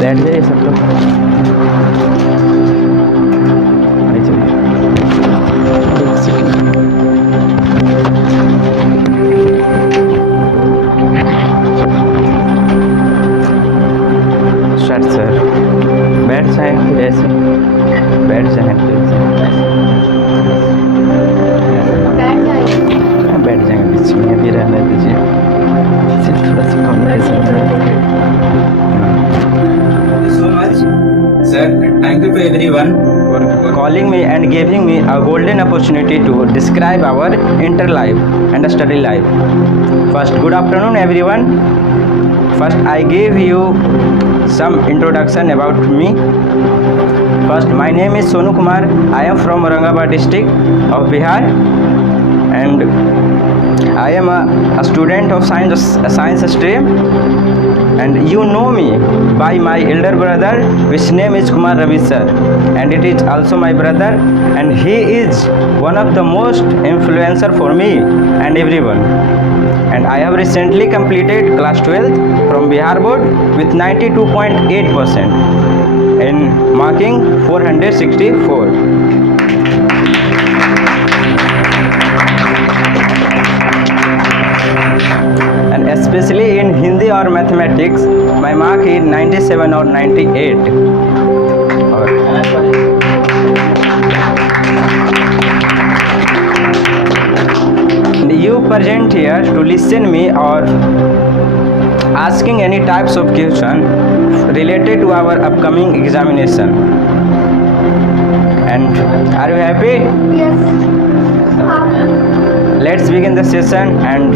बैठ जाइए सब लोग। आइए चलिए। सर बैठ जाए फिर ऐसे बैठ जाए फिर बैठ जाएंगे बीच में भी रहने दीजिए। सिर्फ थोड़ा सा communication so much, sir. Thank you to everyone for calling me and giving me a golden opportunity to describe our inter life and study life. First, good afternoon, everyone. First, I give you some introduction about me. First, my name is Sonu Kumar. I am from Aurangabad district of Bihar, and I am a student of science stream. And you know me by my elder brother, which name is Kumar Ravi sir, and it is also my brother, and he is one of the most influencer for me and everyone. And I have recently completed class 12th from Bihar board with 92.8% in marking 464. And especially in Hindi or mathematics, my mark is 97 or 98. And you present here to listen me or asking any types of question related to our upcoming examination. And are you happy? Yes. Let's begin the session, and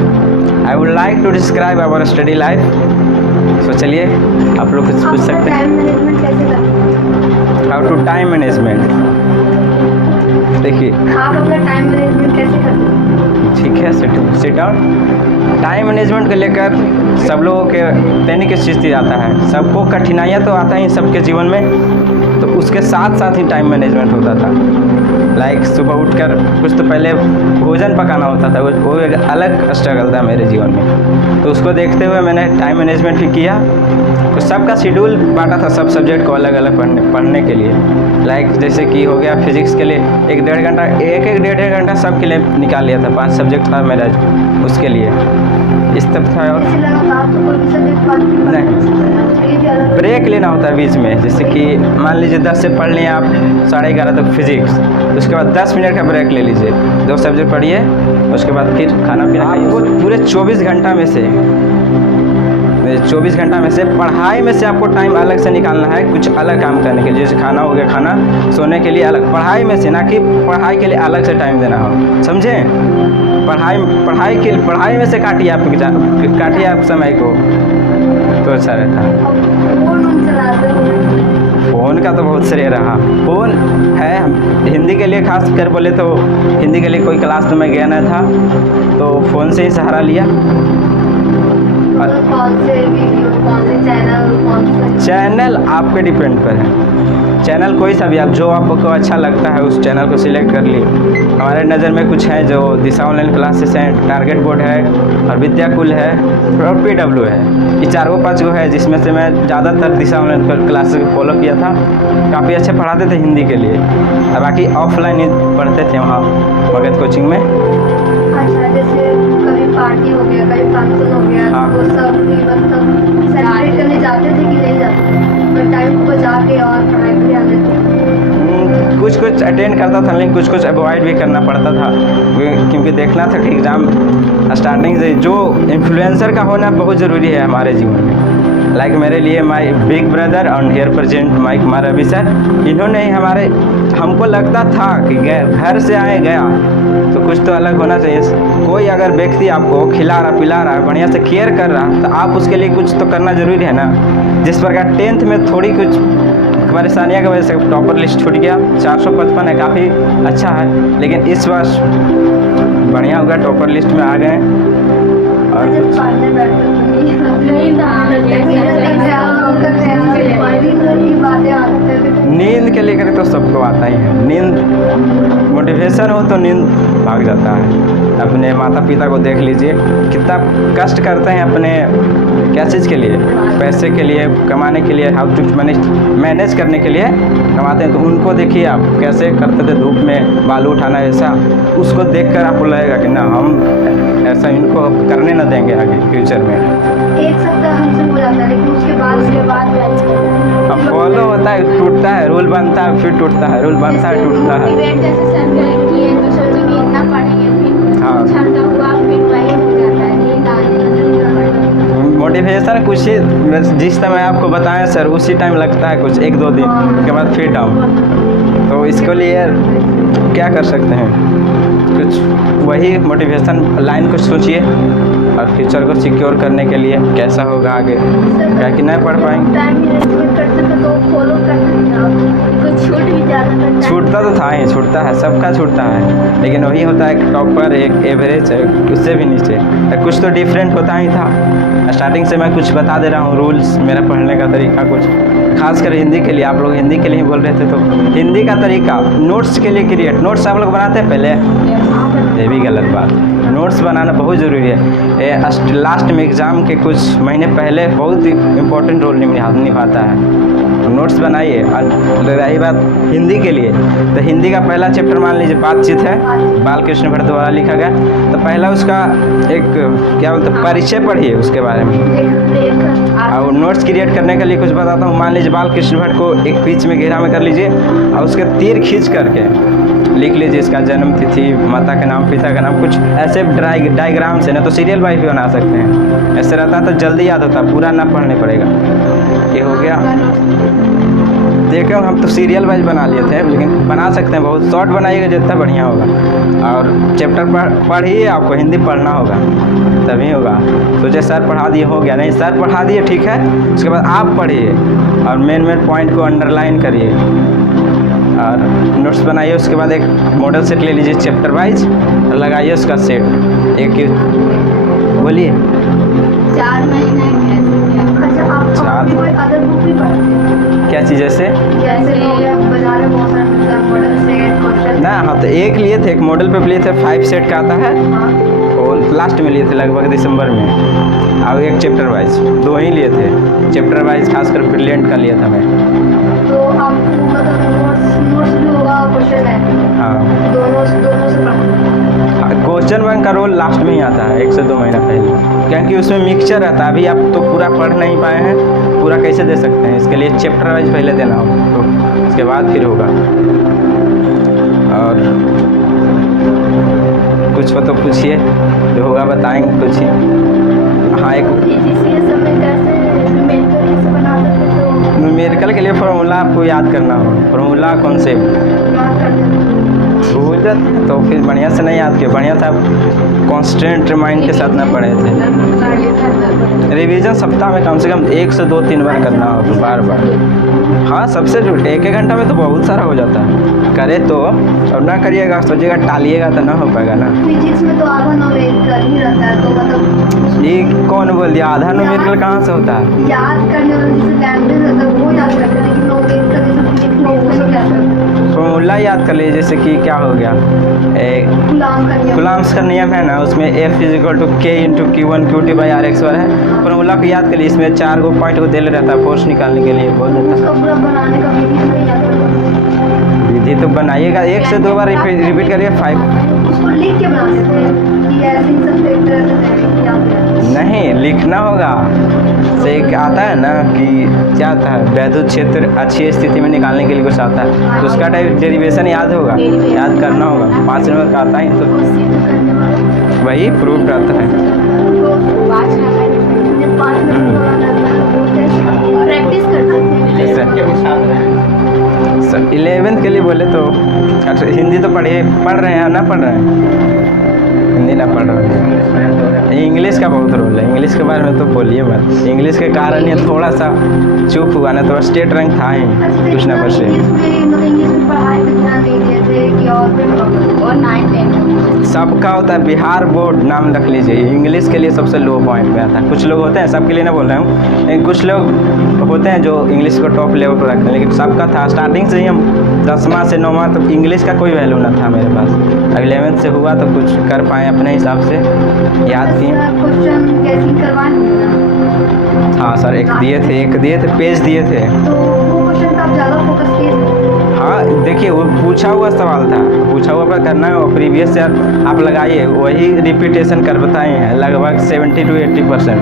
I would like to describe our study life. So चलिए आप लोग कुछ पूछ सकते हैं। Time management कैसे करते हैं? How to time management. देखिए आप अपना टाइम मैनेजमेंट कैसे करते हैं? ठीक है, सिट डाउन। टाइम मैनेजमेंट को लेकर सब लोगों के पैनिक किस चीज़ की आता है। सबको कठिनाइयाँ तो आता ही सबके जीवन में, तो उसके साथ साथ ही टाइम मैनेजमेंट होता था। लाइक सुबह उठकर कुछ तो पहले भोजन पकाना होता था, वो एक अलग स्ट्रगल था मेरे जीवन में। तो उसको देखते हुए मैंने टाइम मैनेजमेंट भी किया। तो सबका शेड्यूल बांटा था, सब सब्जेक्ट को अलग अलग पढ़ने के लिए। लाइक जैसे कि हो गया फिजिक्स के लिए एक डेढ़ घंटा सबके लिए निकाल लिया था। 5 सब्जेक्ट था मेरा उसके लिए। इस तब था और नहीं ब्रेक लेना होता है बीच में। जैसे कि मान लीजिए 10 से पढ़ लें आप 11:30 तक फिजिक्स, उसके बाद 10 मिनट का ब्रेक ले लीजिए, 2 सब्जेक्ट पढ़िए, उसके बाद फिर खाना पीना खाइए। आपको पूरे 24 घंटा में से पढ़ाई में से आपको टाइम अलग से निकालना है कुछ अलग काम करने के लिए। जैसे खाना हो गया, खाना सोने के लिए अलग, पढ़ाई में से, ना कि पढ़ाई के लिए अलग से टाइम देना हो, समझे। पढ़ाई में से काटिए आप समय को, तो अच्छा रहता है। फ़ोन का तो बहुत श्रेय रहा। फ़ोन है हिंदी के लिए, खास कर बोले तो हिंदी के लिए कोई क्लास तो मैं गया नहीं था, तो फ़ोन से ही सहारा लिया। कौन से वीडियो, कौन से चैनल आपके डिपेंड पर है। चैनल कोई सा भी आप जो आपको अच्छा लगता है उस चैनल को सिलेक्ट कर लिए। हमारे नज़र में कुछ हैं जो दिशा ऑनलाइन क्लासेस हैं, टारगेट बोर्ड है और विद्याकुल है और PW है। ये 4-5 है जिसमें से मैं ज़्यादातर दिशा ऑनलाइन क्लासेस को फॉलो किया था। काफ़ी अच्छे पढ़ाते थे हिंदी के लिए, और बाकी ऑफलाइन ही पढ़ते थे वहाँ मगध कोचिंग में। अच्छा, जैसे कभी पार्टी हो गया, कभी फंक्शन हो गया, हाँ। तो सब मतलब सेलिब्रेट करने जाते थे कि नहीं जाते थे? तो टाइम को बचा के और पढ़ाई पे ध्यान देते थे। कुछ अटेंड करता था, लेकिन कुछ अवॉइड भी करना पड़ता था, क्योंकि देखना था कि एग्ज़ाम स्टार्टिंग से जो इन्फ्लुएंसर का होना बहुत ज़रूरी है हमारे जीवन में। लाइक मेरे लिए माई बिग ब्रदर और here present my Kumar Ravi sir, इन्होंने ही हमको लगता था कि घर से आए गया तो कुछ तो अलग होना चाहिए। कोई अगर व्यक्ति आपको खिला रहा, पिला रहा, बढ़िया से केयर कर रहा, तो आप उसके लिए कुछ तो करना ज़रूरी है ना। जिस प्रकार 10th में थोड़ी कुछ परेशानियों की वजह से टॉपर लिस्ट छूट गया, 455 है, काफ़ी अच्छा है, लेकिन इस वर्ष बढ़िया होगा, टॉपर लिस्ट में आ गए। और नींद के लेकर तो सबको आता ही है। नींद मोटिवेशन हो तो नींद भाग जाता है। अपने माता पिता को देख लीजिए कितना कष्ट करते हैं अपने क्या चीज़ के लिए, पैसे के लिए, कमाने के लिए, हाउ टू मैनेज करने के लिए कमाते हैं। तो उनको देखिए आप कैसे करते थे धूप में बालू उठाना, ऐसा उसको देखकर आपको लगेगा कि ना हम ऐसा इनको करने ना देंगे आगे फ्यूचर में। एक सप्ताह हमसे हो जाता है, लेकिन उसके बाद अब फॉलो होता है, टूटता है, रूल बनता है, फिर टूटता है, रूल बनता है, टूटता है। मोटिवेट जैसे सर किए तो सोचेंगे इतना पढ़ेंगे, फिर हाँ। क्षमता हुआ फिर वही हो जाता है, नींद आने मोटिवेशन कुछ ही जिस समय आपको बताएं सर उसी टाइम लगता है कुछ 1-2 दिन के बाद फिर डाउन। तो इसके लिए क्या कर सकते हैं, कुछ वही मोटिवेशन लाइन कुछ सोचिए और फ्यूचर को सिक्योर करने के लिए कैसा होगा आगे, क्या कि नहीं पढ़ पाएंगे। टाइम मैनेजमेंट करते थे तो फॉलो करते थे आप, कुछ छूट भी जाता था। छूटता तो था ही, छूटता है, सबका छूटता है, लेकिन वही होता है एक टॉपर, एक एवरेज है, उससे भी नीचे कुछ तो डिफरेंट होता ही था। स्टार्टिंग से मैं कुछ बता दे रहा हूँ रूल्स, मेरा पढ़ने का तरीका कुछ, खासकर हिंदी के लिए। आप लोग हिंदी के लिए ही बोल रहे थे तो हिंदी का तरीका नोट्स के लिए क्रिएट, नोट्स आप लोग बनाते हैं पहले, ये भी गलत बात। नोट्स बनाना बहुत ज़रूरी है। लास्ट में एग्ज़ाम के कुछ महीने पहले बहुत इम्पोर्टेंट रोल निभाता है। नोट्स बनाइए। और रही बात हिंदी के लिए, तो हिंदी का पहला चैप्टर मान लीजिए बातचीत है, बालकृष्ण भट्ट द्वारा लिखा गया। तो पहला उसका एक क्या बोलते हैं परिचय पढ़िए उसके बारे में। और नोट्स क्रिएट करने के लिए कुछ बताता हूँ। मान लीजिए बालकृष्ण भट्ट को एक बीच में घेरा में कर लीजिए और उसके तीर खींच करके लिख लीजिए इसका जन्म तिथि, माता का नाम, पिता का नाम, कुछ ऐसे डायग्राम से, ना तो सीरियल वाइज भी बना सकते हैं। ऐसे रहता है तो जल्दी याद होता है, पूरा ना पढ़ने पड़ेगा। ये हो गया। देखो हम तो सीरियल वाइज बना लिए थे, लेकिन बना सकते हैं, बहुत शॉर्ट बनाइएगा जितना बढ़िया होगा। और चैप्टर पढ़िए, आपको हिंदी पढ़ना होगा तभी होगा। सोचे सर पढ़ा दिए हो गया, नहीं, सर पढ़ा दिए ठीक है, उसके बाद आप पढ़िए और मेन पॉइंट को अंडरलाइन करिए और नोट्स बनाइए। उसके बाद एक मॉडल सेट ले लीजिए चैप्टर वाइज और लगाइए उसका सेट। एक बोलिए 4 महीने अच्छा, आप कोई अदर बुक भी पढ़ते हैं? क्या चीज़ जैसे हो गया बाजार में बहुत सारे मिलता है, मॉडल सेट, क्वेश्चन। ना, हाँ तो एक लिए थे, एक मॉडल पे लिए थे, 5 सेट का आता है, और लास्ट में लिए थे लगभग दिसंबर में। और एक चैप्टर वाइज 2 ही लिए थे, चैप्टर वाइज खासकर ब्रिलियंट का लिया था मैं। तो आपको मतलब नोट्स भी होगा, क्वेश्चन है, हाँ, दोनों से पढ़ते। क्वेश्चन बैंक का रोल लास्ट में ही आता है 1 से 2 महीना पहले, क्योंकि उसमें मिक्सचर रहता है। अभी आप तो पूरा पढ़ नहीं पाए हैं, पूरा कैसे दे सकते हैं, इसके लिए चैप्टर वाइज पहले देना होगा, तो उसके बाद फिर होगा। और कुछ हो तो पूछिए, जो होगा बताएंगे कुछ ही। हाँ, एक न्यूमेरिकल के लिए फार्मूला आपको याद करना होगा, फार्मूला कॉन्सेप्ट भूल जाते तो फिर बढ़िया से नहीं याद किया, बढ़िया था कॉन्स्टेंट माइंड के साथ ना पढ़े थे। रिवीजन सप्ताह में कम से कम 1 से 2-3 बार करना होगा, बार बार। हाँ, सबसे जो 1-1 घंटा में तो बहुत सारा हो जाता है, करे तो। और ना करिएगा, सोचिएगा टालिएगा तो ना हो पाएगा ना। फिजिक्स में तो आधा न्यूमेरिकल ही रहता है, तो मतलब ये कौन बोल दिया आधा न्यूमेरिकल कहाँ से होता है? याद करने वाला जैसे लैंग्वेज रहता है वो याद करते हैं, लेकिन न्यूमेरिकल जैसे फिजिक्स में वो सब याद करते हैं। फॉर्मूला याद कर लीजिए, जैसे कि क्या हो गया, कुलाम्स का नियम है ना, उसमें F = K × Q1 Q2/R² है। फार्मूला को याद कर लीजिए, इसमें 4 गो पॉइंट को दिल रहता है, फोर्स निकालने के लिए बोल देता है। उसको पूरा बनाने का विधि नहीं याद करना। विधि तो बनाइएगा, 1 से 2 बार रिपीट करिए। 5 उसको लिख के बना सकते हैं कि ऐसे इन सब फैक्टर नहीं लिखना होगा। से एक आता है ना कि क्या आता है, वैद्युत क्षेत्र अच्छी स्थिति में निकालने के लिए कुछ आता है, तो उसका डेरिवेशन याद होगा, याद करना होगा। 5 नंबर का आता है तो वही प्रूफ रहता है। प्रैक्टिस करते सर 11th के लिए बोले तो अच्छा, हिंदी तो पढ़ रहे हैं ना, पढ़ रहे हैं हिंदी ना पढ़ रहे हैं। इंग्लिश का बहुत रोल है, इंग्लिश के बारे में तो बोलिए मत। इंग्लिश के कारण ये थोड़ा सा चुप हुआ, ना तो स्टेट रैंक था ही कुछ ना कुछ। इंग्लिश में पढ़ाई पे ध्यान नहीं दिए थे कि और भी प्रॉब्लम? और 9-10 सबका होता है। बिहार बोर्ड नाम रख लीजिए, इंग्लिश के लिए सबसे लो पॉइंट पे आता है। कुछ लोग होते हैं, सबके लिए ना बोल रहा हूँ, लेकिन कुछ लोग होते हैं जो इंग्लिश को टॉप लेवल पर रखते हैं, लेकिन सबका था स्टार्टिंग से ही। हम 10वां से 9वां तो इंग्लिश का कोई वैल्यू ना था मेरे पास। 11th से हुआ तो कुछ कर पाए अपने हिसाब से, याद किए। क्वेश्चन कैसे करवाए? हाँ सर, एक दिए थे, पेज दिए थे। तो वो क्वेश्चन का आप ज़्यादा फोकस किए थे? हाँ देखिए, वो पूछा हुआ सवाल था, पूछा हुआ पर करना है। वो प्रीवियस से आप लगाइए, वही रिपीटेशन कर बताए हैं, लगभग 70 to 80%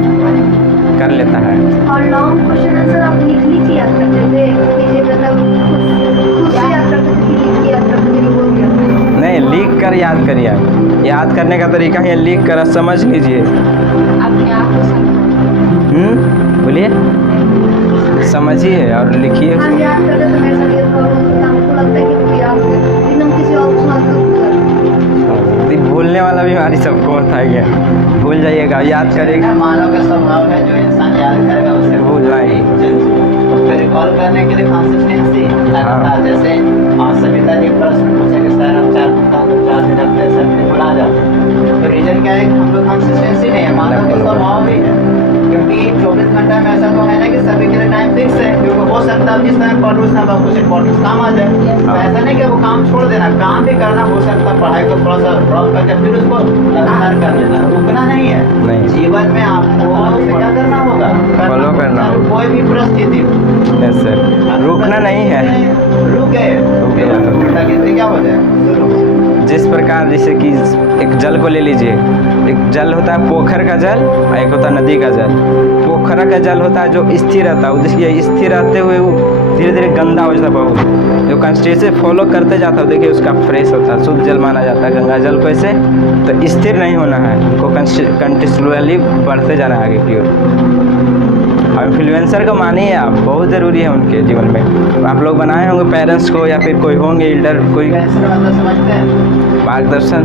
कर लेता है। और लॉन्ग क्वेश्चन आंसर आप लिख याद करते थे कि ये मतलब खुद से याद करते थे कि लिख के याद करते थे कि बोल के? नहीं, लिख कर याद करिए। याद करने का तरीका है लिख कर समझ लीजिए। अपने आप को समझो। बोलिए, समझिए और लिखिए। हम याद करते तो मेरे साथ ये प्रॉब्लम होता, हमको लगता है कि मुझे याद हो गया, लेकिन हम किसी और को सुनाते तो भूलने वाला बीमारी सबको होता है, भूल जाइएगा, याद करेगा, मानव का स्वभाव है, जो इंसान याद करेगा उससे भूल जाएगी। उसको रिकॉल करने के लिए कंसिस्टेंसी लगातार। जैसे सविता जी प्रश्न पूछे कि सर हम 4 दिन रखते हैं, सर दिन भुला जाते हैं, तो रीजन क्या है कि हम लोग कंसिस्टेंसी नहीं है, मानव का स्वभाव भी है। क्योंकि 24 घंटा में ऐसा तो है ना कि सभी के लिए टाइम फिक्स है, क्योंकि हो सकता है जिस टाइम पढ़ो उस टाइम कुछ इंपॉर्टेंट काम आ जाए। तो ऐसा नहीं कि वो काम छोड़ देना, काम भी करना हो सकता है, पढ़ाई को थोड़ा सा ड्रॉप करके फिर उसको लगातार कर लेना, रुकना नहीं है। नहीं। जीवन में आपको क्या करना होगा? फॉलो करना होगा। कोई भी परिस्थिति हो, यस सर, रुकना नहीं है। रुके उल्टा गिनती क्या हो जाए? जिस प्रकार, जैसे कि एक जल को ले लीजिए, एक जल होता है पोखर का जल और एक होता है नदी का जल। पोखर का जल होता है जो स्थिर रहता है, देखिए स्थिर रहते हुए वो धीरे धीरे गंदा हो जाता है बहुत। जो कंस्टेंसी फॉलो करते जाता है, देखिए उसका फ्रेश होता है, शुद्ध जल माना जाता है। गंगा जल को ऐसे तो स्थिर नहीं होना है, उनको कंटिन्यूअली बढ़ते जाना है आगे की ओर। और इन्फ्लुएंसर को मानिए आप, बहुत ज़रूरी है उनके जीवन में। आप लोग बनाए होंगे पेरेंट्स को, या फिर कोई होंगे एल्डर, कोई मतलब समझते हैं मार्गदर्शन।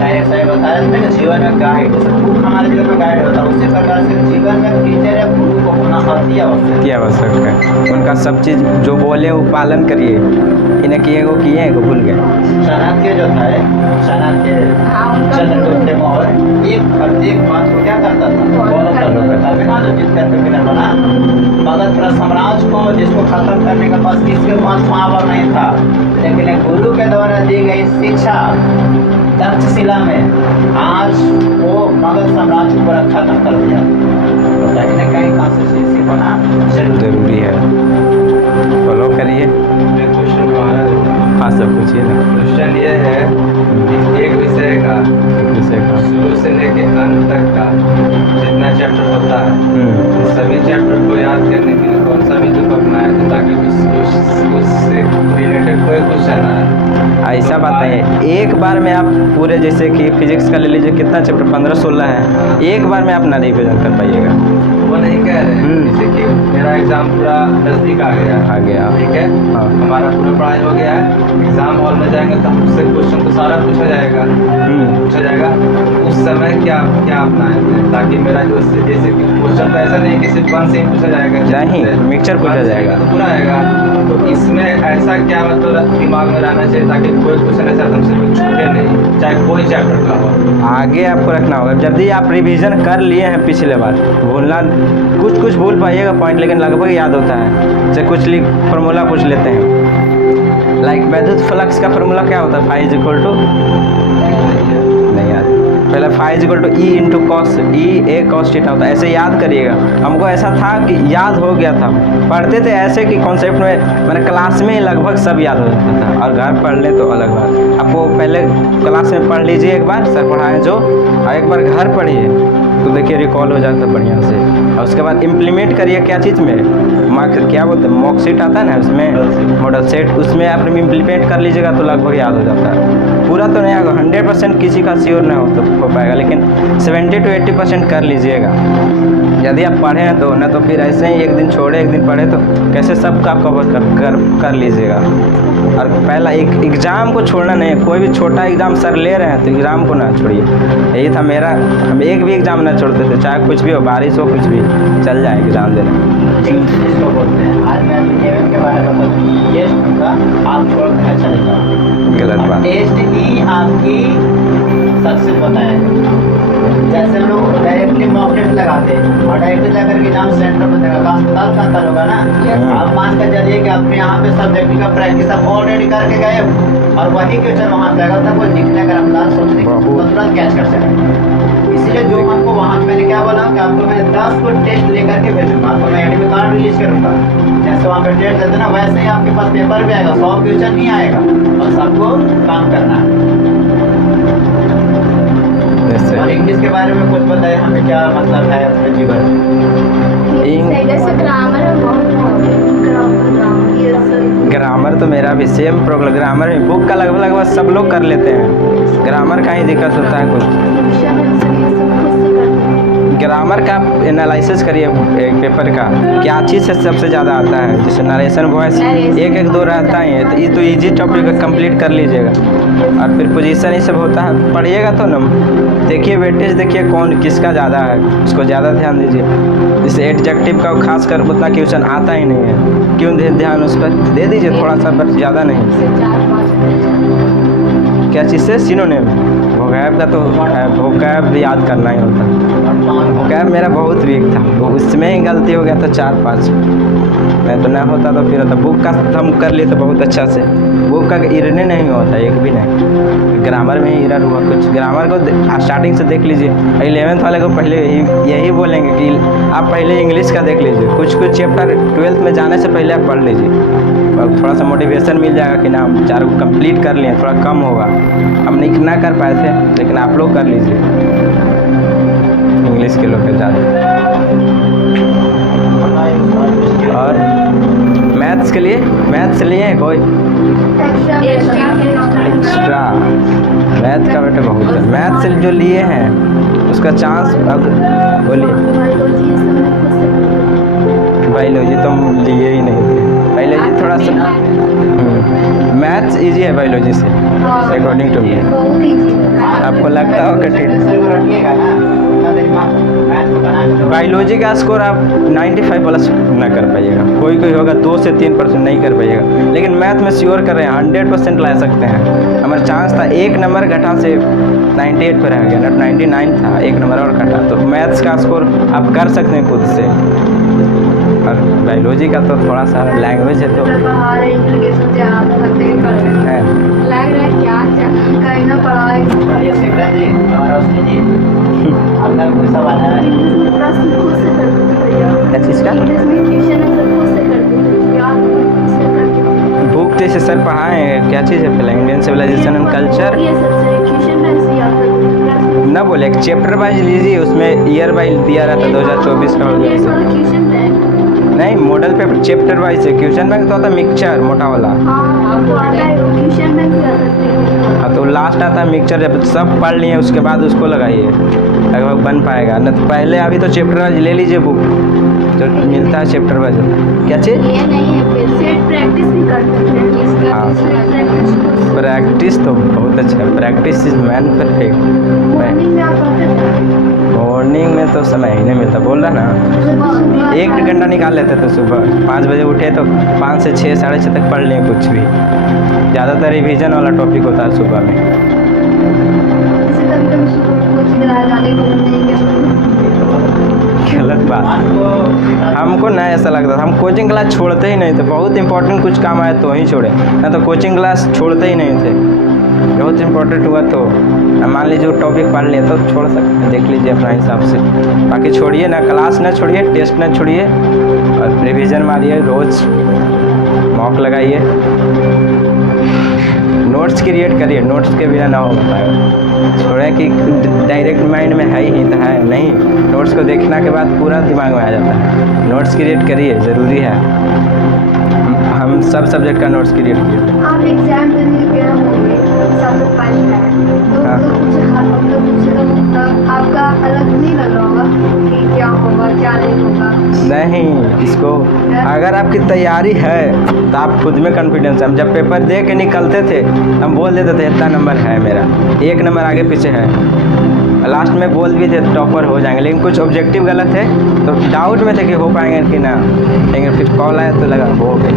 डायरेक्ट सही बताया ना, जीवन में गाइड, जैसे बुक हमारे जीवन में गाइड होता है, उसी प्रकार से जीवन में टीचर या गुरु को होना अति आवश्यक की आवश्यक है। उनका सब चीज़ जो बोले वो पालन करिए, इन्हें किए को किए को भूल गए। चाणक्य जो था, चाणक्य चंद्रगुप्त मौर्य, एक प्रत्येक बात को क्या करता था? फॉलो करता था, बिना जो जिद करके बिना बना। मगध पर साम्राज्य को जिसको खत्म करने का पास किसके पास पावर नहीं था, लेकिन एक गुरु के द्वारा दी गई शिक्षा तक्षशिला में आज वो मगध साम्राज्य को पूरा खत्म कर दिया। तो कहीं ना कहीं कंसिस्टेंसी होना जरूरी है, फॉलो करिए। क्वेश्चन हाँ सब पूछिए ना। क्वेश्चन ये है कि एक विषय का शुरू से लेके अंत तक का जितना चैप्टर होता है, सभी चैप्टर को याद करने के लिए कौन सा विकल्प अपनाया जाए, ताकि उससे रिलेटेड कोई क्वेश्चन आए? ऐसा बात नहीं है, एक बार में आप पूरे, जैसे कि फिजिक्स का ले लीजिए, कितना चैप्टर 15-16 है, एक बार में आप ना रिविजन कर पाइएगा। वो नहीं कह रहे हैं, जैसे कि मेरा एग्जाम पूरा नज़दीक आ गया, ठीक है, हाँ। हमारा पूरा पढ़ाई हो गया है, एग्जाम हॉल में जाएंगे तो हमसे क्वेश्चन तो सारा पूछा जाएगा, उस समय क्या अपनाए थे, ताकि मेरा जो जैसे कि क्वेश्चन तो ऐसा नहीं कि सिर्फ 1 से ही पूछा जाएगा, नहीं, मिक्सचर पूछा जाएगा तो पूरा आएगा। तो इसमें ऐसा क्या मतलब दिमाग में रहना चाहिए ताकि कोई क्वेश्चन ऐसा हमसे छूटे नहीं, चाहे कोई चैप्टर का हो? आगे आपको रखना होगा, यदि आप रिवीजन कर लिए हैं पिछले बार, भूलना कुछ भूल पाइएगा पॉइंट, लेकिन लगभग याद होता है। जैसे कुछ फार्मूला पूछ लेते हैं, लाइक वैद्युत फ्लक्स का फार्मूला क्या होता है? फाई इज इक्वल टू, नहीं याद, पहले phi is equal to e into cos, e a cos theta होता है, ऐसे याद करिएगा। हमको ऐसा था कि याद हो गया था, पढ़ते थे ऐसे कि कॉन्सेप्ट में, मैंने क्लास में ही लगभग सब याद हो जाता था, और घर पढ़ ले तो अलग बात। आपको पहले क्लास में पढ़ लीजिए एक बार, सर पढ़ाएं जो, और एक बार घर पढ़िए तो देखिए रिकॉल हो जाता है बढ़िया से। और उसके बाद इम्प्लीमेंट करिए क्या चीज़ में, मार्क्स क्या बोलते हैं, मॉक शीट आता है ना, उसमें मॉडल सेट, उसमें आप इम्प्लीमेंट कर लीजिएगा तो लगभग याद हो जाता है। पूरा तो नहीं आएगा, 100% किसी का श्योर नहीं हो पाएगा, लेकिन 70 to 80% कर लीजिएगा यदि आप पढ़ें तो, ना तो फिर ऐसे ही एक दिन छोड़े एक दिन पढ़े तो कैसे सबका आप कवर कर लीजिएगा। और पहला एक एग्ज़ाम को छोड़ना नहीं है, कोई भी छोटा एग्ज़ाम सर ले रहे हैं तो एग्ज़ाम को ना छोड़िए। यही था मेरा, हम एक भी एग्ज़ाम ना छोड़ते थे, चाहे कुछ भी हो, बारिश हो कुछ भी, चल जाए एग्ज़ाम देने। इसको बोलते हैं। आज मैं इलेवन के बारे में बता दूँ, टेस्ट होगा, आप छोड़ कर चले जाओ। गलत बात। टेस्ट ही आपकी सक्सेस बताएगा। जैसे लोग डायरेक्टली मॉक टेस्ट लगाते हैं और डायरेक्टली जाकर के एग्जाम सेंटर पर देगा, तो अस्पताल का अंतर होगा ना। आप मान कर चलिए कि अपने यहाँ पे सब्जेक्ट का प्रैक्टिस आप ऑलरेडी करके गए हो और वही क्वेश्चन वहाँ पे आएगा, तब वो लिखने का रफ्तार सोचने की तुरंत कैच कर सकें। इसलिए जो हमको वहाँ पे मैंने क्या बोला कि आपको मैं 10 को टेस्ट लेकर के भेजूँगा, आपको मैं एडमिट कार्ड रिलीज करूँगा। जैसे वहाँ पे टेस्ट देते ना, वैसे ही आपके पास पेपर भी आएगा, 100 क्वेश्चन नहीं आएगा और सबको काम करना है। और इंग्लिश के बारे में कुछ बताए हमें, क्या मतलब है अपने जीवन? जैसे ग्रामर है बहुत ग्रामर तो मेरा भी सेम प्रॉब्लम। ग्रामर में बुक का लगभग सब लोग कर लेते हैं, ग्रामर का ही दिक्कत होता है कुछ। ग्रामर का एनालिसिस करिए एक पेपर का, क्या चीज़ से सबसे ज़्यादा आता है। जैसे नरेशन वॉइस एक एक दो रहता ही है, तो ये तो इजी टॉपिक कंप्लीट कर लीजिएगा। और फिर पोजीशन ये सब होता है, पढ़िएगा तो ना। देखिए वेटेज, देखिए कौन किसका ज़्यादा है, उसको ज़्यादा ध्यान दीजिए। जैसे एडजेक्टिव का खास कर उतना क्वेश्चन आता ही नहीं है, क्यों दे ध्यान उस पर दे दीजिए थोड़ा सा, पर ज़्यादा नहीं। क्या चीज़ से सिनोनिम, वोकैब का तो वोकैब याद करना ही होता है। वोकैब मेरा बहुत वीक था, वो उसमें ही गलती हो गया था 4-5, मैं तो ना होता तो फिर होता। बुक का हम कर लिए तो बहुत अच्छा से, बुक का इरने नहीं होता एक भी नहीं। ग्रामर में ही इरर हुआ कुछ। ग्रामर को स्टार्टिंग से देख लीजिए। 11th वाले को पहले यही बोलेंगे कि आप पहले इंग्लिश का देख लीजिए, कुछ चैप्टर 12th में जाने से पहले आप पढ़ लीजिए, और थोड़ा सा मोटिवेशन मिल जाएगा कि ना हम 4 को कंप्लीट कर लिए, थोड़ा कम होगा। हम नहीं ना कर पाए थे, लेकिन आप लोग कर लीजिए इंग्लिश के लोग के ज़्यादा। और मैथ्स के लिए, मैथ्स लिए हैं कोई एक्स्ट्रा? मैथ का बेटा बहुत है, मैथ्स जो लिए हैं उसका चांस अब बोलिए। बायोलॉजी तो हम लिए ही नहीं थे, बायोलॉजी थोड़ा सा मैथ्स इजी है बायोलॉजी से अकॉर्डिंग टू मी। आपको लगता हो कठिन? बायोलॉजी का स्कोर आप 95 प्लस ना कर पाइएगा, कोई कोई होगा 2 से 3% नहीं कर पाइएगा, लेकिन मैथ में श्योर कर रहे हैं 100% ला सकते हैं। हमारा चांस था 1 नंबर घटा से 98 पर आ गया, 99 था, 1 नंबर और घटा, तो मैथ्स का स्कोर आप कर सकते हैं खुद से। और बायोलॉजी का तो थोड़ा सा लैंग्वेज है तो बुक जैसे सर पढ़ाएँ, क्या चीज़ है पहले इंडियन सिविलाइजेशन एंड कल्चर ना बोले, एक चैप्टर वाइज लीजिए, उसमें ईयर वाइज दिया रहता है 2024 का हो गया। नहीं, मॉडल पेपर चैप्टर वाइज है, क्वेश्चन बैंक तो आता है मिक्सचर मोटा वाला। हाँ तो लास्ट आता है मिक्सचर, जब सब पढ़ लिए उसके बाद उसको लगाइए, लगभग बन पाएगा। न तो पहले अभी तो चैप्टर वाइज ले लीजिए बुक, जो मिलता है चैप्टर वाइज। क्या चीज़? प्रैक्टिस तो बहुत अच्छा है, practice is man perfect. Morning में तो समय ही नहीं मिलता, बोल रहा ना, 1 घंटा निकाल लेते थे। सुबह 5 बजे उठे तो 5 से 6, 6:30 तक पढ़ लें कुछ भी। ज़्यादातर रिवीजन वाला टॉपिक होता है सुबह में। गलत बात, हमको ना ऐसा लगता था, हम कोचिंग क्लास छोड़ते ही नहीं थे। बहुत इंपॉर्टेंट कुछ काम आया तो ही छोड़े, ना तो कोचिंग क्लास छोड़ते ही नहीं थे। बहुत इंपॉर्टेंट हुआ तो मान लीजिए टॉपिक पढ़ लिया तो छोड़ सकते हैं, देख लीजिए अपना हिसाब से। बाकी छोड़िए ना, क्लास ना छोड़िए, टेस्ट ना छोड़िए, और रिवीजन मारिए, रोज़ मॉक लगाइए, नोट्स क्रिएट करिए, नोट्स के बिना ना हो पाएगा। छोड़े कि डायरेक्ट माइंड में है ही तो है नहीं, नोट्स को देखने के बाद पूरा दिमाग में आ जाता है। नोट्स क्रिएट करिए, ज़रूरी है। हम सब सब्जेक्ट का नोट्स क्रिएट किए। आप एग्जाम देने गए होंगे, सब लोग पास है, तो आपका अलग नहीं लग रहा होगा कि क्या होगा क्या नहीं होगा? नहीं, इसको अगर आपकी तैयारी है तो आप खुद में कॉन्फिडेंस है। हम जब पेपर दे के निकलते थे हम बोल देते थे इतना नंबर है मेरा, 1 नंबर आगे पीछे है। लास्ट में बोल भी थे टॉपर हो जाएंगे, लेकिन कुछ ऑब्जेक्टिव गलत थे तो डाउट में थे कि हो पाएंगे कि ना, लेकिन फिर कॉल आया तो लगा हो गए।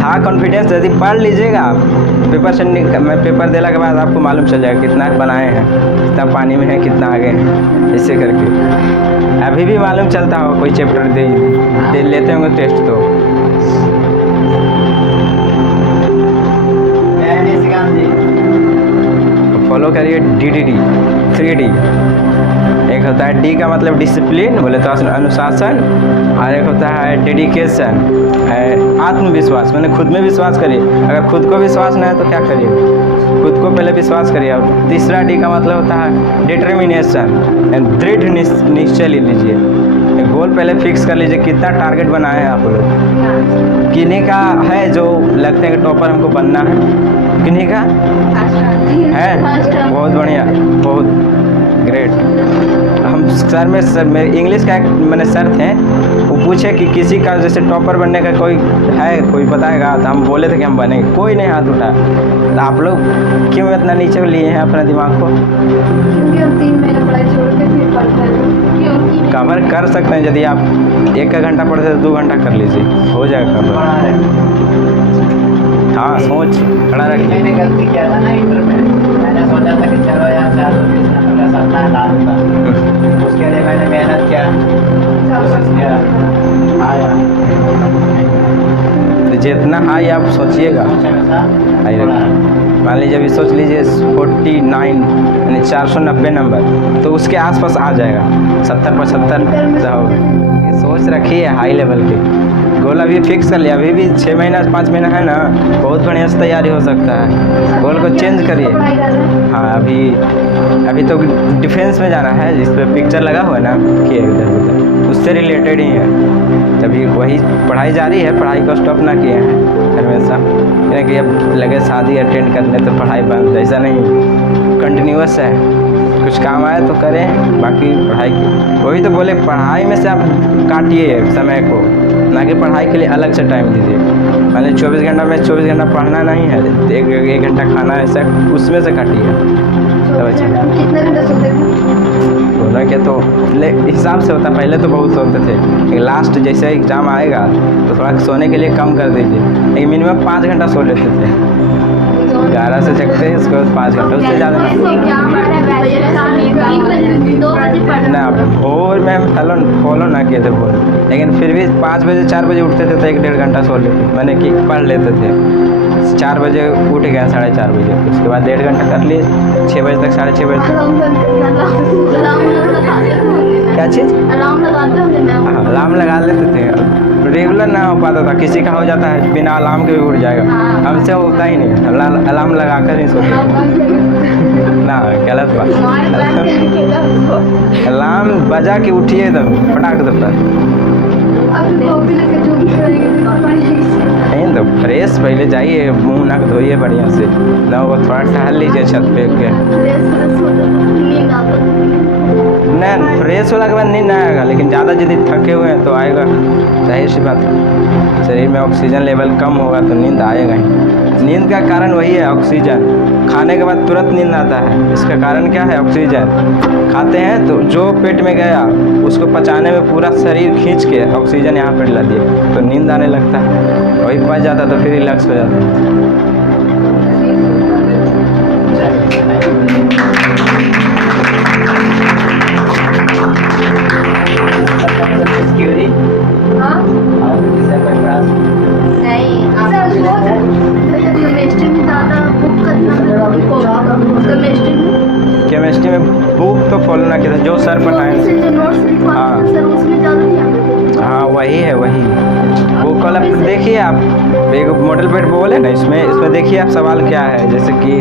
था कॉन्फिडेंस, यदि पढ़ लीजिएगा आप पेपर से मैं पेपर देने के बाद आपको मालूम चल जाएगा कितना बनाए हैं, कितना पानी में है, कितना आगे है, ऐसे करके। अभी भी मालूम चलता हो कोई चैप्टर दे लेते होंगे टेस्ट तो। फॉलो करिए DDD 3D। एक होता है D का मतलब डिसिप्लिन, बोले तो अनुशासन, और एक होता है डेडिकेशन, है आत्मविश्वास, मैंने खुद में विश्वास करिए। अगर खुद को विश्वास नहीं है तो क्या करिए, खुद को पहले विश्वास करिए। और तीसरा D का मतलब होता है डिटर्मिनेशन, दृढ़ निश्चय ले लीजिए, गोल पहले फिक्स कर लीजिए कितना टारगेट बनाए हैं आप लोग। किन्हीं का है जो लगते हैं कि टॉपर हमको बनना है, किन्हीं का है बहुत बढ़िया, बहुत ग्रेट। हम सर में इंग्लिश का एक मैंने सर थे, वो पूछे कि किसी का जैसे टॉपर बनने का कोई है, कोई बताएगा, तो हम बोले थे कि हम बनेंगे, कोई नहीं हाथ उठा। तो आप लोग क्यों इतना नीचे लिए हैं अपना दिमाग को? क्योंकि हम 3 महीने पढ़ाई छोड़ के फिर पढ़ते हैं। कवर कर सकते हैं, यदि आप 1 घंटा पढ़ते तो 2 घंटा कर लीजिए, हो जाएगा कवर। हाँ, सोच खड़ा रखिए। मैंने गलती किया था ना इंटर में, मैंने सोचा था कि चलो यार 420 नंबर का सपना ला दूंगा, उसके लिए मैंने मेहनत किया, कोशिश किया, आया। तो जितना हाई आप सोचिएगा हाई रखिए। मान लीजिए अभी सोच लीजिए 49 यानी 490 नंबर, तो उसके आसपास आ जाएगा, 70-75 सोच रखिए हाई लेवल के। गोल अभी फिक्स कर लिया, अभी भी 6 महीना 5 महीना है ना, बहुत बढ़िया से तैयारी हो सकता है। गोल को चेंज करिए। हाँ, अभी तो डिफेंस में जाना है, जिस पे पिक्चर लगा हुआ है ना कि इधर उससे रिलेटेड ही है, तभी वही पढ़ाई जारी है, पढ़ाई को स्टॉप ना किए हैं हमेशा, यानी कि अब लगे शादी अटेंड करने तो पढ़ाई बंद, ऐसा नहीं, कंटिन्यूअस है। कुछ काम आए तो करें, बाकी पढ़ाई वही तो बोले, पढ़ाई में से आप काटिए समय को, ना कि पढ़ाई के लिए अलग से टाइम दीजिए। मान लीजिए 24 घंटा में 24 घंटा पढ़ना नहीं है, तो 1 घंटा खाना है, ऐसा उसमें से काटिए। तो अच्छा, कितने घंटे सोते थे? सोना के तो हिसाब से होता, पहले तो बहुत सोते थे, लास्ट जैसे एग्ज़ाम आएगा तो थोड़ा सोने के लिए कम कर दीजिए, लेकिन मिनिमम 5 घंटा सो लेते थे। 11 से जगते हैं, उसके बाद 5 घंटे, उससे ज़्यादा ना भोर में हम फॉलो ना किए थे भोर, लेकिन फिर भी 5 बजे 4 बजे उठते थे तो 1-1.5 घंटा सो लेते, मैंने कि पढ़ लेते थे। 4 बजे उठ गए, 4:30 बजे, उसके बाद 1.5 घंटा कर लिए, 6 बजे तक, 6:30 बजे तक। क्या चीज़? अलार्म लगाते होंगे ना? हाँ, अलार्म लगा लेते थे, रेगुलर ना हो पाता था, किसी का हो जाता है बिना अलार्म के भी उठ जाएगा, हमसे होता ही नहीं, अलार्म लगा कर नहीं सोते ना, गलत बात। अलार्म बजा के उठिए एकदम फटाक दो पर, नहीं तो फ्रेश पहले जाइए, मुंह नाक धोइए बढ़िया से, ना वो थोड़ा टहल लीजिए छत पे के, नहीं फ्रेश होला के बाद नींद आएगा, लेकिन ज़्यादा यदि थके हुए हैं तो आएगा, जाहिर सी बात है। शरीर में ऑक्सीजन लेवल कम होगा तो नींद आएगा ही। नींद का कारण वही है ऑक्सीजन, खाने के बाद तुरंत नींद आता है, इसका कारण क्या है? ऑक्सीजन। खाते हैं तो जो पेट में गया उसको पचाने में पूरा शरीर खींच के ऑक्सीजन यहाँ पर ला दिए तो नींद आने लगता है, वही पच जाता तो फिर रिलैक्स हो जाता है। हाँ? नहीं, केमिस्ट्री में ज़्यादा बुक केमिस्ट्री में बुक तो फॉलो ना किया, जो सर पढ़ाए, हाँ सर उसमें ज़्यादा ध्यान, हाँ वही है वही। वो कल देखिए आप एक मॉडल पेट बोले ना, इसमें देखिए आप सवाल क्या है, जैसे कि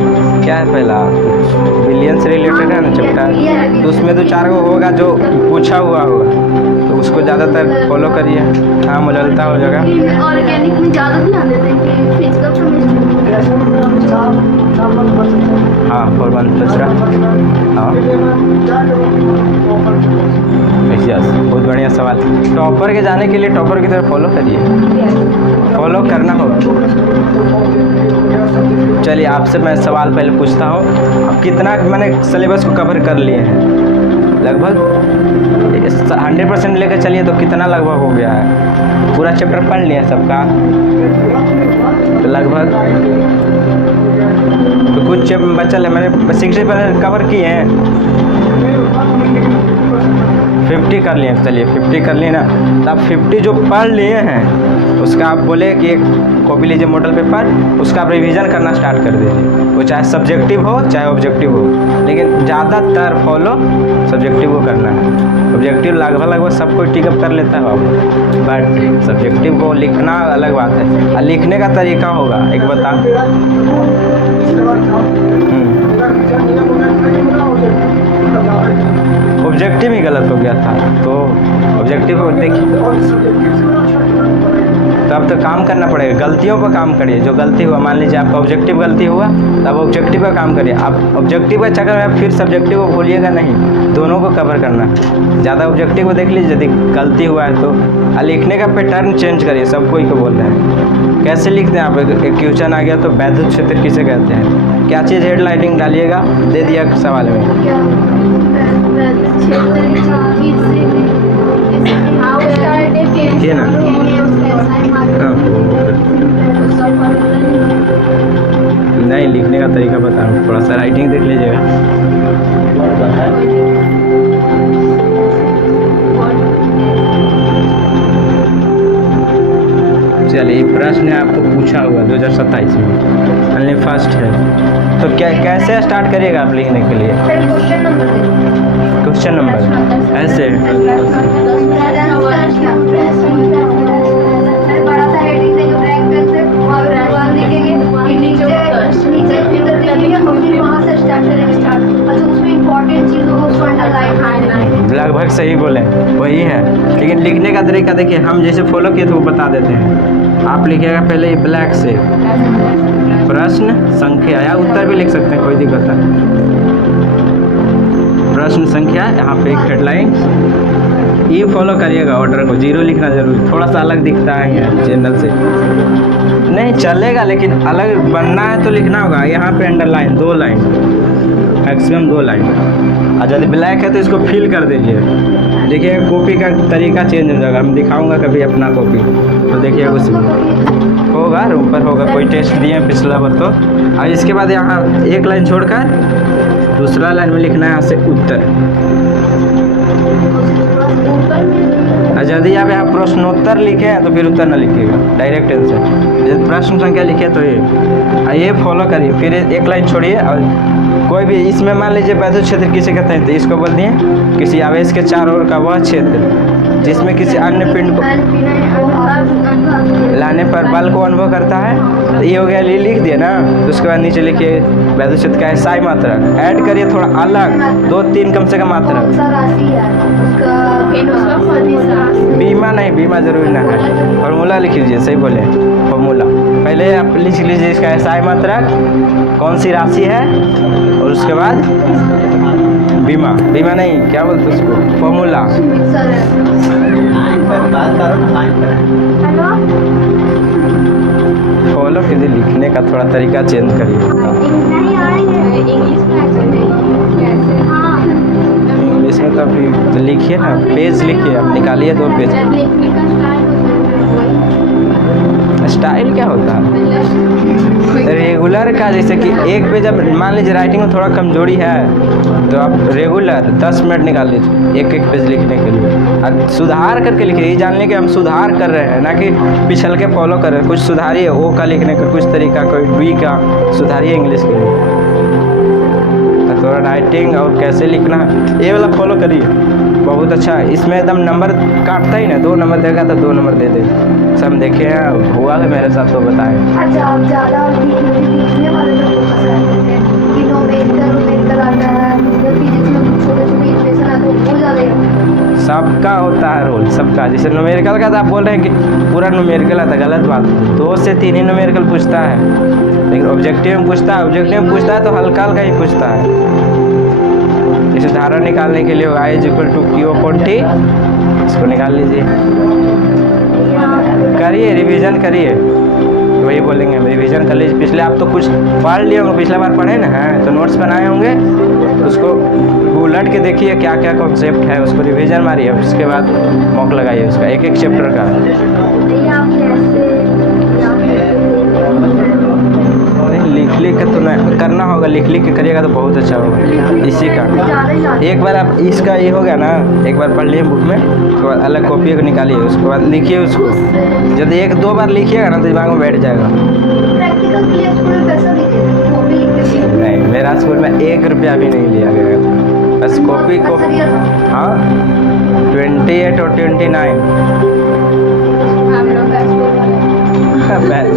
क्या है पहला बिलियन से रिलेटेड है ना चैप्टर, तो उसमें 2-4 गो होगा जो पूछा हुआ होगा, तो उसको ज़्यादातर फॉलो करिए, हाँ मुझलता हो जाएगा। ऑर्गेनिक में ज़्यादा ध्यान देते हैं कि फिजिकल केमिस्ट्री, हाँ 4-1 दूसरा, हाँ यस बहुत बढ़िया सवाल। टॉपर के जाने के लिए टॉपर की तरफ फॉलो करिए, फॉलो करना होगा। चलिए आपसे मैं सवाल पहले पूछता हूँ, आप कितना मैंने सिलेबस को कवर कर लिए हैं? लगभग 100% लेकर चलिए तो कितना लगभग हो गया है? पूरा चैप्टर पढ़ लिया सबका? तो लगभग तो कुछ बचल है, मैंने 60% कवर किए हैं, 50 कर लिए। चलिए 50 कर लिए ना, तो आप 50 जो पढ़ लिए हैं उसका आप बोले कि एक कॉपी लीजिए मॉडल पेपर, उसका आप रिवीजन करना स्टार्ट कर दीजिए। वो चाहे सब्जेक्टिव हो चाहे ऑब्जेक्टिव हो, लेकिन ज़्यादातर फॉलो सब्जेक्टिव को करना है। ऑब्जेक्टिव लगभग सब कोई टिकअप कर लेता है बट सब्जेक्टिव को लिखना अलग बात है। और लिखने का तरीका होगा एक बता। ऑब्जेक्टिव ही गलत हो गया था, तो ऑब्जेक्टिव को देखिए, तो अब तो काम करना पड़ेगा, गलतियों पर काम करिए। जो गलती हुआ, मान लीजिए आपका ऑब्जेक्टिव गलती हुआ, तब ऑब्जेक्टिव पर काम करिए। आप ऑब्जेक्टिव का चक्कर में फिर सब्जेक्टिव को भूलिएगा नहीं, दोनों को कवर करना। ज़्यादा ऑब्जेक्टिव को देख लीजिए, यदि गलती हुआ है तो लिखने का पैटर्न चेंज करिए। सब कोई को बोल रहे हैं कैसे लिखते हैं आप। एक क्वेश्चन आ गया तो वैद्युत क्षेत्र किसे कहते हैं, क्या चीज़ हेडलाइटिंग डालिएगा, दे दिया सवाल में। ये ना नहीं, लिखने का तरीका बता रहा हूँ, थोड़ा सा राइटिंग देख लीजिएगा। चलिए प्रश्न है आपको पूछा हुआ 2027 में, अन्य फर्स्ट है, तो क्या कैसे स्टार्ट करिएगा आप लिखने के लिए? क्वेश्चन नंबर ऐसे लगभग सही बोले, वही है। लेकिन लिखने का तरीका देखिए, हम जैसे फॉलो किए तो वो बता देते हैं। आप लिखिएगा पहले ब्लैक से प्रश्न संख्या, या उत्तर भी लिख सकते हैं, कोई दिक्कत नहीं। प्रश्न संख्या, यहाँ पे एक हेडलाइन, ये फॉलो करिएगा ऑर्डर को, 0 लिखना जरूरी, थोड़ा सा अलग दिखता है जनरल से, नहीं चलेगा लेकिन अलग बनना है तो लिखना होगा। यहाँ पे अंडरलाइन 2 लाइन, मैक्सिमम 2 लाइन, और यदि ब्लैक है तो इसको फिल कर दीजिए। देखिए कॉपी का तरीका चेंज हो जाएगा, मैं दिखाऊंगा कभी अपना कॉपी, तो देखिए उसमें होगा, रूम पर होगा, कोई टेस्ट दिए हैं पिछला बार तो। और इसके बाद यहाँ एक लाइन छोड़कर दूसरा लाइन में लिखना है यहाँ से उत्तर। और यदि आप यहाँ प्रश्नोत्तर लिखे हैं तो फिर उत्तर ना लिखिएगा, डायरेक्ट आंसर। यदि प्रश्न संख्या लिखे तो ये फॉलो करिए, फिर एक लाइन छोड़िए। और कोई भी इसमें मान लीजिए वैद्युत क्षेत्र किसे कहते हैं, तो इसको बोल दिए किसी आवेश के चारों ओर का वह क्षेत्र जिसमें किसी अन्य पिंड को लाने पर बल को अनुभव करता है। तो ये हो गया, लिख दिए ना, तो उसके बाद नीचे लिखिए वैद्युत क्षेत्र का एसआई मात्रक, ऐड करिए थोड़ा अलग 2-3 कम से कम मात्रक। बीमा नहीं, बीमा जरूरी ना है, फॉर्मूला लिख लीजिए, सही बोले फॉर्मूला। पहले आप लिख लीजिए इसका एसआई मात्रक कौन सी राशि है, और उसके बाद बीमा, बीमा नहीं क्या बोलते उसको, फॉर्मूला। फॉलो कीजिए, लिखने का थोड़ा तरीका चेंज करिए। इंग्लिश में तो अभी लिखिए ना, पेज लिखिए, आप निकालिए 2 पेज। स्टाइल क्या होता है? रेगुलर का, जैसे कि एक पेज, अब मान लीजिए राइटिंग में थोड़ा कमजोरी है तो आप रेगुलर 10 मिनट निकाल लीजिए एक पेज लिखने के लिए, और सुधार करके लिखिए। ये जानने के हम सुधार कर रहे हैं, ना कि पिछल के फॉलो कर रहे हैं। कुछ सुधारिए, ओ का लिखने का कुछ तरीका, कोई डी का सुधारिए इंग्लिश के लिए। तो थोड़ा राइटिंग और कैसे लिखना है ये वाला फॉलो करिए, बहुत अच्छा। इसमें एकदम नंबर काटता ही ना, 2 नंबर देगा तो 2 नंबर दे दे। सब देखे हैं, हुआ है मेरे साथ, तो बताएं। अच्छा, आप ज़्यादा लिखने वाले पे फोकस करते हैं कि न्यूमेरिकल आता है, या फिजिक्स में छोटे-छोटे इक्वेशन आते हैं, वो ज़्यादा सबका होता है रोल, सबका। जैसे न्यूमेरिकल का तो आप बोल रहे हैं कि पूरा न्यूमेरिकल आता है, गलत बात। 2 से 3 ही न्यूमेरिकल पूछता है, लेकिन ऑब्जेक्टिव में पूछता है, ऑब्जेक्टिव में पूछता है तो हल्का हल्का ही पूछता है। जैसे धारा निकालने के लिए I = Q/T, उसको निकाल लीजिए, करिए रिवीजन करिए, वही बोलेंगे हम, रिवीजन कर लीजिए। पिछले आप तो कुछ पढ़ लिए होंगे, पिछला बार पढ़े ना हैं तो नोट्स बनाए होंगे, उसको उलट के देखिए क्या क्या कॉन्सेप्ट है, उसको रिवीजन मारिए, उसके बाद मॉक लगाइए उसका एक एक चैप्टर का। नहीं लिख के तो नहीं करना होगा, लिख के करिएगा तो बहुत अच्छा होगा इसी का। एक बार आप इसका ये हो गया ना, एक बार पढ़ लिए बुक में, उसके बाद अलग कॉपी को निकालिए, उसके बाद लिखिए उसको। जब एक दो बार लिखिएगा ना तो दिमाग में बैठ जाएगा। प्रैक्टिकल के लिए स्कूल में पैसा भी देते हैं, वो भी लिख के सीखते हैं। नहीं, मेरा स्कूल में 1 रुपया भी नहीं लिया गया, बस कॉपी को। हाँ 28 और 29 हम लोग का स्कूल वाला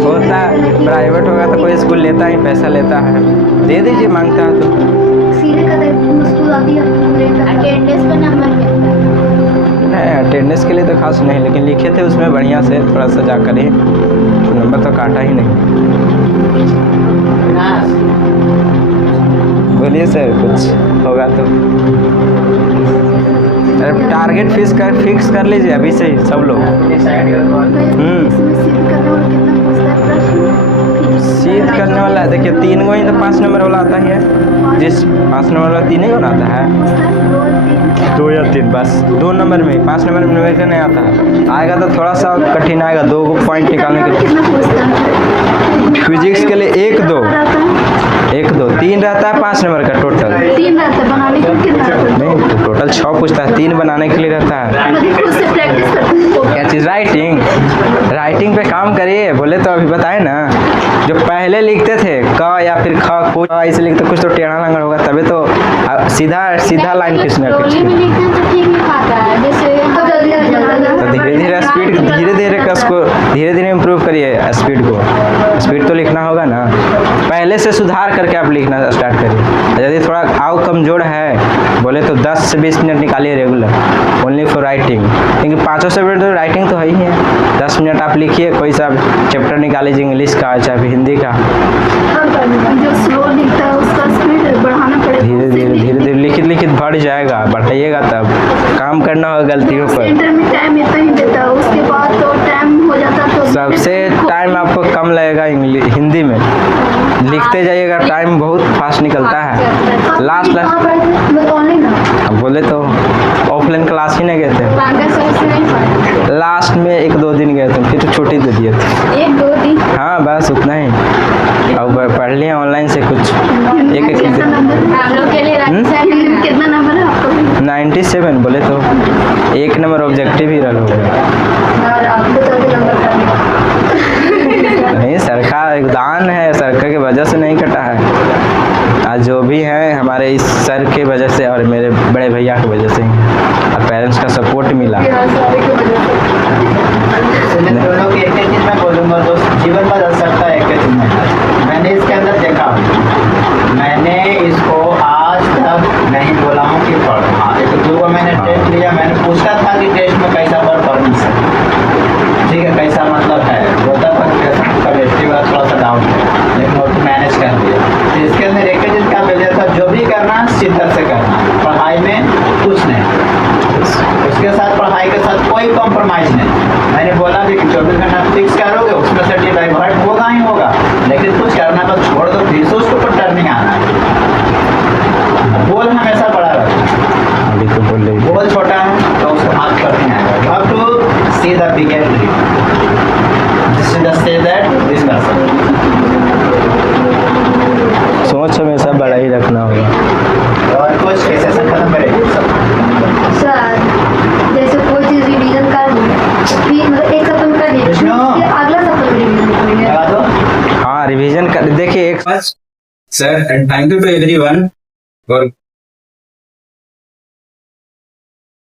होता, प्राइवेट होगा तो कोई स्कूल लेता ही, पैसा लेता है, दे दीजिए मांगता है तो। सीधे कहते हैं स्कूल आती है अटेंडेंस का नंबर मिलता है। नहीं अटेंडेंस के लिए तो खास नहीं, लेकिन लिखे थे उसमें बढ़िया से, थोड़ा सा जाकर ही तो नंबर तो काटा ही नहीं। बोलिए सर कुछ होगा तो। अरे टारगेट फिक्स कर लीजिए अभी से ही सब लोग। सीध करने वाला देखिए 3 गो ही तो 5 नंबर वाला आता ही है, जिस 5 नंबर वाला 3 ही होना आता है, 2 या 3 बस 2 नंबर में, 5 नंबर में वैसे नहीं आता है, आएगा तो थोड़ा सा कठिन आएगा, 2 पॉइंट निकालने के लिए। फिजिक्स के लिए 1 2 3 रहता है 5 नंबर का टोटल, 3 रहता है बनाने के लिए, कितना रहता है? नहीं तो टोटल 6 पूछता है, 3 बनाने के लिए रहता है। मतलब खुद से प्रैक्टिस करते हैं। क्या चीज़? राइटिंग पे काम करिए। बोले तो अभी बताए ना, जो पहले लिखते थे क या फिर ख कुछ ऐसे लिखते, कुछ तो टेढ़ा लंगड़ होगा तभी तो सीधा लाइन खींचना है। टोली में लिखते हैं तो ठीक नहीं खाता है, जैसे तो जल्दी आ जाएगा। तो धीरे स्पीड धीरे धीरे इम्प्रूव करिए स्पीड को। स्पीड तो लिखना होगा ना, पहले से सुधार करके आप लिखना स्टार्ट करिए। यदि थोड़ा आओ कमज़ोर है बोले तो 10 से 20 मिनट निकालिए रेगुलर, ओनली फॉर राइटिंग, क्योंकि 5 सब्जेक्ट तो राइटिंग तो है ही है। 10 मिनट आप लिखिए, कोई सा चैप्टर निकाल लीजिए, इंग्लिश का चाहे हिंदी का। जो स्लो लिखता है उसका स्पीड बढ़ाना पड़ेगा। धीरे लिखित बढ़ जाएगा, बढ़ाइएगा तब काम करना होगा गलतियों पर। सेंटर में टाइम इतना ही देता है, उसके बाद तो टाइम हो जाता तो सबसे टाइम आपको कम लगेगा हिंदी में, लिखते जाइएगा, टाइम बहुत फास्ट निकलता है। लास्ट ऑनलाइन अब बोले तो ऑफलाइन क्लास ही नहीं गए थे, पांगा सर से नहीं पढ़ा, लास्ट में 1-2 दिन गए थे, फिर तो छुट्टी दे दिए थे। 1-2 दिन हाँ बस उतना ही। अब पढ़ लिए ऑनलाइन से कुछ एक हम लोग के लिए कितना नंबर है आपको? 97 बोले तो 1 नंबर ऑब्जेक्टिव ही रन हो गया। और आपको तो अभी नंबर नहीं सरकार एक दान है, सरकार की वजह से नहीं कटा है, आज जो भी है हमारे इस सर के वजह से और मेरे बड़े भैया की वजह से ही, और पेरेंट्स का सपोर्ट मिला। दोनों की एक चीज़ मैं बोलूँगा दोस्त, जीवन बदल सकता है एक चीज़ में। मैंने इसके अंदर देखा, मैंने इसको आज तक नहीं बोला हूँ कि पढ़। हाँ 1-2 को मैंने टेस्ट लिया, मैंने पूछा था कि टेस्ट में कैसा परफॉर्मेंस है, ठीक है कैसा मतलब है, होता पर केमिस्ट्री वाला थोड़ा सा डाउन है, लेकिन वो मैनेज कर दिया। तो इसके अंदर एक चीज़ क्या मिल था, जो भी करना शिद्दत से करना, पढ़ाई में कुछ नहीं, उसके साथ पढ़ाई के साथ कोई कॉम्प्रोमाइज़ नहीं। मैंने बोला भी कि 24 घंटा फिक्स करोगे, उसमें से डाइवर्ट होगा ही होगा, लेकिन कुछ करना तो छोड़ दो, फिर से उसके ऊपर टर्निंग आना है। बोल हमेशा बड़ा रखो, अभी तो बोल रही बोल छोटा है तो उसको हाथ करते हैं। अब to see the bigger dream, this is the say that this person, सोच हमेशा बड़ा ही रखना होगा। और कुछ कैसे खत्म करेगी सर, जैसे कोई चीज़ रिवीजन कर ली, फिर मतलब एक सप्ताह में कर लिया, कृष्णा। फिर अगला सप्ताह में रिवीजन करेंगे। लगा दो। हाँ रिवीजन कर देखिए एक Sir, and thank you to everyone for